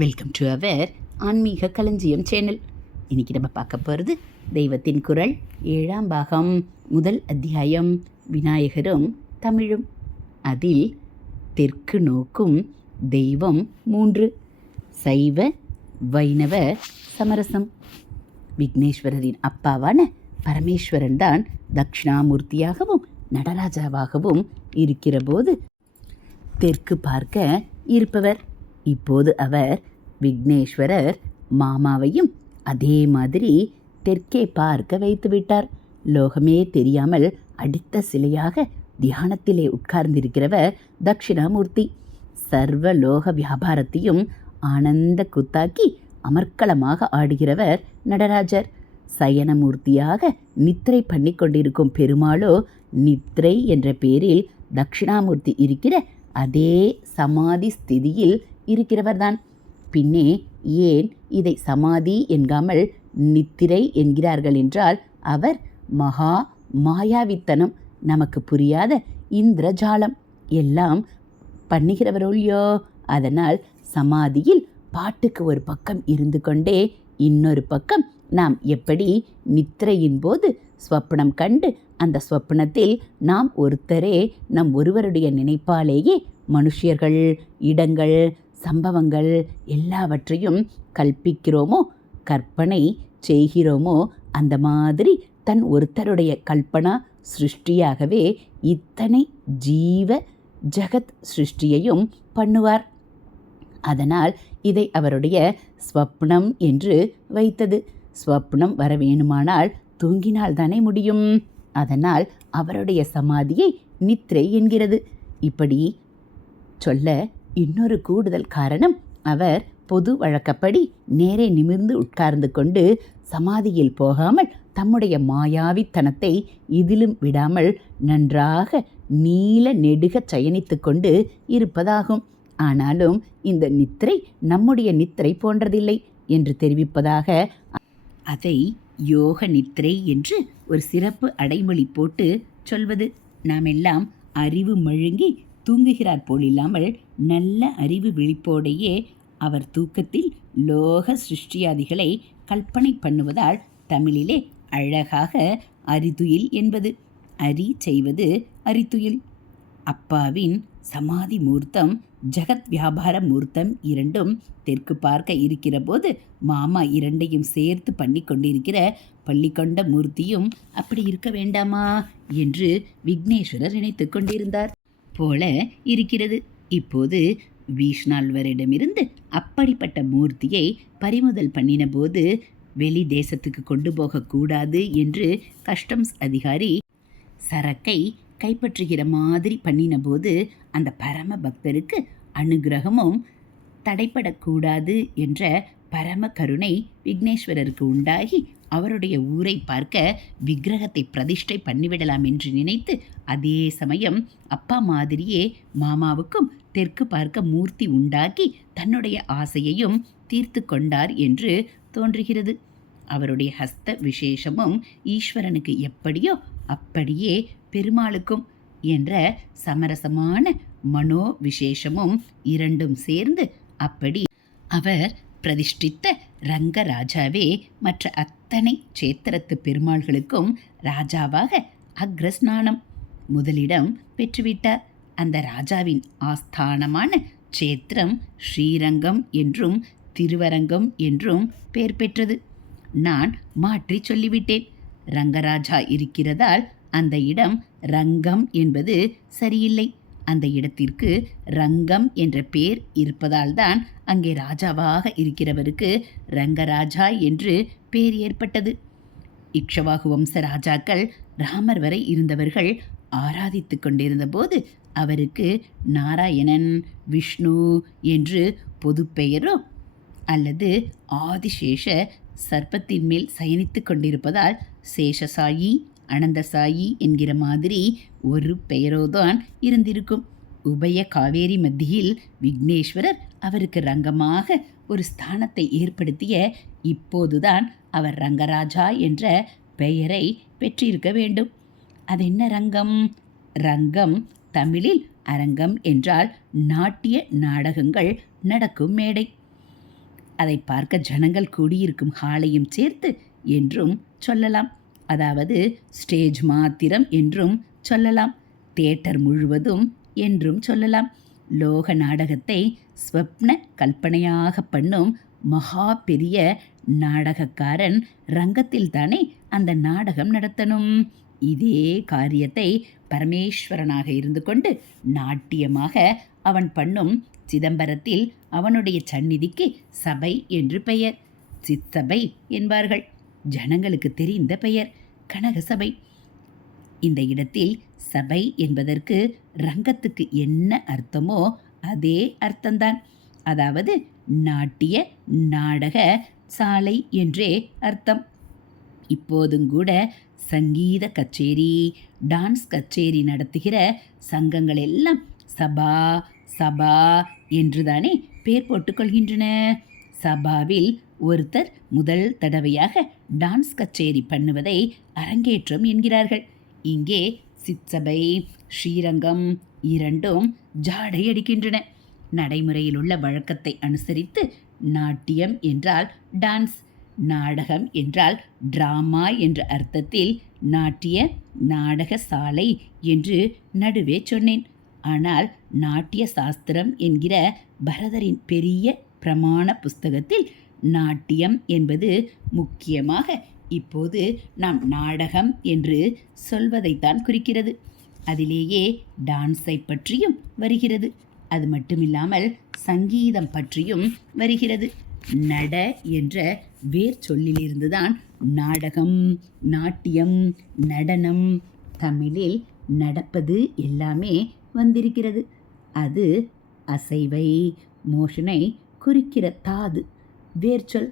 Welcome to our ஆன்மீக களஞ்சியம் channel இன்னைக்கு நம்ம பார்க்க போகிறது தெய்வத்தின் குரல் ஏழாம் பாகம் முதல் அத்தியாயம் விநாயகரும் தமிழும். அதில் தெற்கு நோக்கும் தெய்வம் மூன்று சைவ வைணவ சமரசம். விக்னேஸ்வரரின் அப்பாவான பரமேஸ்வரன் தான் தட்சிணாமூர்த்தியாகவும் நடராஜாவாகவும் இருக்கிறபோது தெற்கு பார்க்க இருப்பவர். இப்போது அவர் விக்னேஸ்வரர் மாமாவையும் அதே மாதிரி தெற்கே பார்க்க வைத்து விட்டார். லோகமே தெரியாமல் அடித்த சிலையாக தியானத்திலே உட்கார்ந்திருக்கிறவர் தட்சிணாமூர்த்தி. சர்வ லோக வியாபாரத்தையும் ஆனந்த குத்தாக்கி அமர்க்களமாக ஆடுகிறவர் நடராஜர். சயனமூர்த்தியாக நித்திரை பண்ணி கொண்டிருக்கும் பெருமாளோ நித்ரை என்ற பேரில் தட்சிணாமூர்த்தி இருக்கிற அதே சமாதி ஸ்திதியில் இருக்கிறவர்தான். பின்னே ஏன் இதை சமாதி என்காமல் நித்திரை என்கிறார்கள் என்றால் அவர் மகா மாயாவித்தனம் நமக்கு புரியாத இந்திரஜாலம் எல்லாம் பண்ணுகிறவரோல்யோ அதனால் சமாதியில் பாட்டுக்கு ஒரு பக்கம் இருந்து கொண்டே இன்னொரு பக்கம் நாம் எப்படி நித்திரையின் போது ஸ்வப்னம் கண்டு அந்த ஸ்வப்னத்தில் நாம் ஒருத்தரே நம் ஒருவருடைய நினைப்பாலேயே மனுஷியர்கள் இடங்கள் சம்பவங்கள் எல்லாவற்றையும் கற்பிக்கிறோமோ கற்பனை செய்கிறோமோ அந்த மாதிரி தன் ஒருத்தருடைய கல்பனா சிருஷ்டியாகவே இத்தனை ஜீவ ஜகத் சிருஷ்டியையும் பண்ணுவார். அதனால் இதை அவருடைய ஸ்வப்னம் என்று வைத்தது. ஸ்வப்னம் வர வேணுமானால் தூங்கினால் தானே முடியும். அதனால் அவருடைய சமாதியை நித்ரை என்கிறது. இப்படி சொல்ல இன்னொரு கூடுதல் காரணம். அவர் பொது வழக்கப்படி நேரே நிமிர்ந்து உட்கார்ந்து கொண்டு சமாதியில் போகாமல் தம்முடைய மாயாவித்தனத்தை இதிலும் விடாமல் நன்றாக நீல நெடுக சயனித்து கொண்டு இருப்பதாகும். ஆனாலும் இந்த நித்திரை நம்முடைய நித்திரை போன்றதில்லை என்று தெரிவிப்பதாக அதை யோக நித்திரை என்று ஒரு சிறப்பு அடைமொழி போட்டு சொல்வது. நாம் எல்லாம் அறிவு மழுங்கி தூங்குகிறார் போலில்லாமல் நல்ல அறிவு விழிப்போடையே அவர் தூக்கத்தில் லோக சிருஷ்டியாதிகளை கற்பனை பண்ணுவதால் தமிழிலே அழகாக அரிதுயில் என்பது அரி செய்வது அரித்துயில் அப்பாவின் சமாதி மூர்த்தம் ஜெகத் வியாபார மூர்த்தம் இரண்டும் தெற்கு பார்க்க இருக்கிற போது மாமா இரண்டையும் சேர்த்து பண்ணி கொண்டிருக்கிற பள்ளிக்கொண்ட மூர்த்தியும் அப்படி இருக்க வேண்டாமா? என்று விக்னேஸ்வரர் நினைத்து கொண்டிருந்தார். போல இருக்கிறது. இப்போது வீஷ்ணால்வரிடமிருந்து அப்படிப்பட்ட மூர்த்தியை பறிமுதல் பண்ணின போது வெளி தேசத்துக்கு கொண்டு போகக்கூடாது என்று கஸ்டம்ஸ் அதிகாரி சரக்கை கைப்பற்றுகிற மாதிரி பண்ணின போது அந்த பரம பக்தருக்கு அனுகிரகமும் தடைப்படக்கூடாது என்ற பரம கருணை விக்னேஸ்வரருக்கு உண்டாகி அவருடைய ஊரை பார்க்க விக்கிரகத்தை பிரதிஷ்டை பண்ணிவிடலாம் என்று நினைத்து அதே சமயம் அப்பா மாதிரியே மாமாவுக்கும் தெற்கு பார்க்க மூர்த்தி உண்டாக்கி தன்னுடைய ஆசையையும் தீர்த்து கொண்டார் என்று தோன்றுகிறது. அவருடைய ஹஸ்த விசேஷமும் ஈஸ்வரனுக்கு எப்படியோ அப்படியே பெருமாளுக்கும் என்ற சமரசமான மனோ விசேஷமும் இரண்டும் சேர்ந்து அப்படி அவர் பிரதிஷ்டித்த ரங்கராஜாவே மற்ற அத்தனை சேத்திரத்து பெருமாள்களுக்கும் ராஜாவாக அக்ரஸ்நானம். முதலிடம் பெற்றுவிட்டார் அந்த ராஜாவின் ஆஸ்தானமான சேத்திரம் ஸ்ரீரங்கம் என்றும் திருவரங்கம் என்றும் பெயர் பெற்றது. நான் மாற்றி சொல்லிவிட்டேன். ரங்கராஜா இருக்கிறதால் அந்த இடம் ரங்கம் என்பது சரியில்லை. அந்த இடத்திற்கு ரங்கம் என்ற பேர் இருப்பதால் தான் அங்கே ராஜாவாக இருக்கிறவருக்கு ரங்கராஜா என்று பேர் ஏற்பட்டது. இக்ஷவாகு வம்ச ராஜாக்கள் ராமர் வரை இருந்தவர்கள் ஆராதித்து கொண்டிருந்தபோது அவருக்கு நாராயணன் விஷ்ணு என்று பொது பெயரோ அல்லது ஆதிசேஷ சர்ப்பத்தின் மேல் சயனித்து கொண்டிருப்பதால் சேஷசாயி அனந்தசாயி என்கிற மாதிரி ஒரு பெயரோதான் இருந்திருக்கும். உபய காவேரி மத்தியில் விக்னேஸ்வரர் அவருக்கு ரங்கமாக ஒரு ஸ்தானத்தை ஏற்படுத்திய இப்போதுதான் அவர் ரங்கராஜா என்ற பெயரை பெற்றிருக்க வேண்டும். அது என்ன ரங்கம்? ரங்கம் தமிழில் அரங்கம் என்றால் நாட்டிய நாடகங்கள் நடக்கும் மேடை. அதை பார்க்க ஜனங்கள் கூடியிருக்கும் ஹாலையும் சேர்த்து என்றும் சொல்லலாம். அதாவது ஸ்டேஜ் மாத்திரம் என்றும் சொல்லலாம். தியேட்டர் முழுவதும் என்றும் சொல்லலாம். லோக நாடகத்தை ஸ்வப்ன கல்பனையாக பண்ணும் மகா பெரிய நாடகக்காரன் ரங்கத்தில் தானே அந்த நாடகம் நடத்தணும். இதே காரியத்தை பரமேஸ்வரனாக இருந்து கொண்டு நாட்டியமாக அவன் பண்ணும் சிதம்பரத்தில் அவனுடைய சந்நிதிக்கு சபை என்று பெயர். சித்தபை என்பார்கள். ஜனங்களுக்கு தெரிந்த பெயர். கனக சபை. இந்த இடத்தில் சபை என்பதற்கு ரங்கத்துக்கு என்ன அர்த்தமோ அதே அர்த்தம்தான். அதாவது நாட்டிய நாடக சாலை என்றே அர்த்தம். இப்போதும் கூட சங்கீத கச்சேரி டான்ஸ் கச்சேரி நடத்துகிற சங்கங்கள் எல்லாம் சபா சபா என்றுதானே பேர் போட்டுக்கொள்கின்றன சபாவில் ஒருத்தர் முதல் தடவையாக டான்ஸ் கச்சேரி பண்ணுவதை அரங்கேற்றம் என்கிறார்கள். இங்கே சிற்சபை ஸ்ரீரங்கம் இரண்டும் ஜாடை அடிக்கின்றன. நடைமுறையில் உள்ள வழக்கத்தை அனுசரித்து நாட்டியம் என்றால் டான்ஸ் நாடகம் என்றால் டிராமா என்ற அர்த்தத்தில் நாட்டிய நாடக சாலை என்று நடுவே சொன்னேன். ஆனால் நாட்டிய சாஸ்திரம் என்கிற பரதரின் பெரிய பிரமாண புஸ்தகத்தில் நாட்டியம் என்பது முக்கியமாக இப்போது நாம் நாடகம் என்று சொல்வதைத்தான் குறிக்கிறது. அதிலேயே டான்ஸை பற்றியும் வருகிறது. அது மட்டுமில்லாமல் சங்கீதம் பற்றியும் வருகிறது. நட என்ற வேர் சொல்லிலிருந்துதான் நாடகம் நாட்டியம் நடனம் தமிழில் நடப்பது எல்லாமே வந்திருக்கிறது. அது அசைவை மோஷனை குறிக்கிற தாது. வேர்ச்சொல்.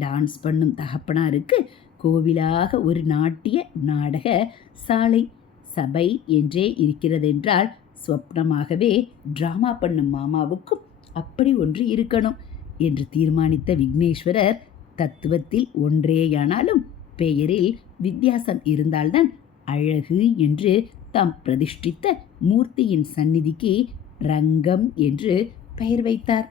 டான்ஸ் பண்ணும் தகப்பனாருக்கு கோவிலாக ஒரு நாட்டிய நாடக சாலை சபை என்றே இருக்கிறதென்றால் ஸ்வப்னமாகவே டிராமா பண்ணும் மாமாவுக்கும் அப்படி ஒன்று இருக்கணும் என்று தீர்மானித்த விக்னேஸ்வரர் தத்துவத்தில் ஒன்றேயானாலும் பெயரில் வித்தியாசம் இருந்தால்தான் அழகு என்று தாம் பிரதிஷ்டித்த மூர்த்தியின் சந்நிதிக்கு ரங்கம் என்று பெயர் வைத்தார்.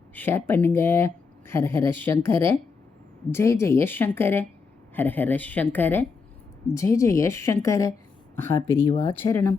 ஷேர் பண்ணுங்க. ஹரஹர சங்கர. ஜெய ஜெய சங்கர. ஹரஹர சங்கர. ஜெய ஜெய சங்கர. மகாபிரிவாச்சரணம்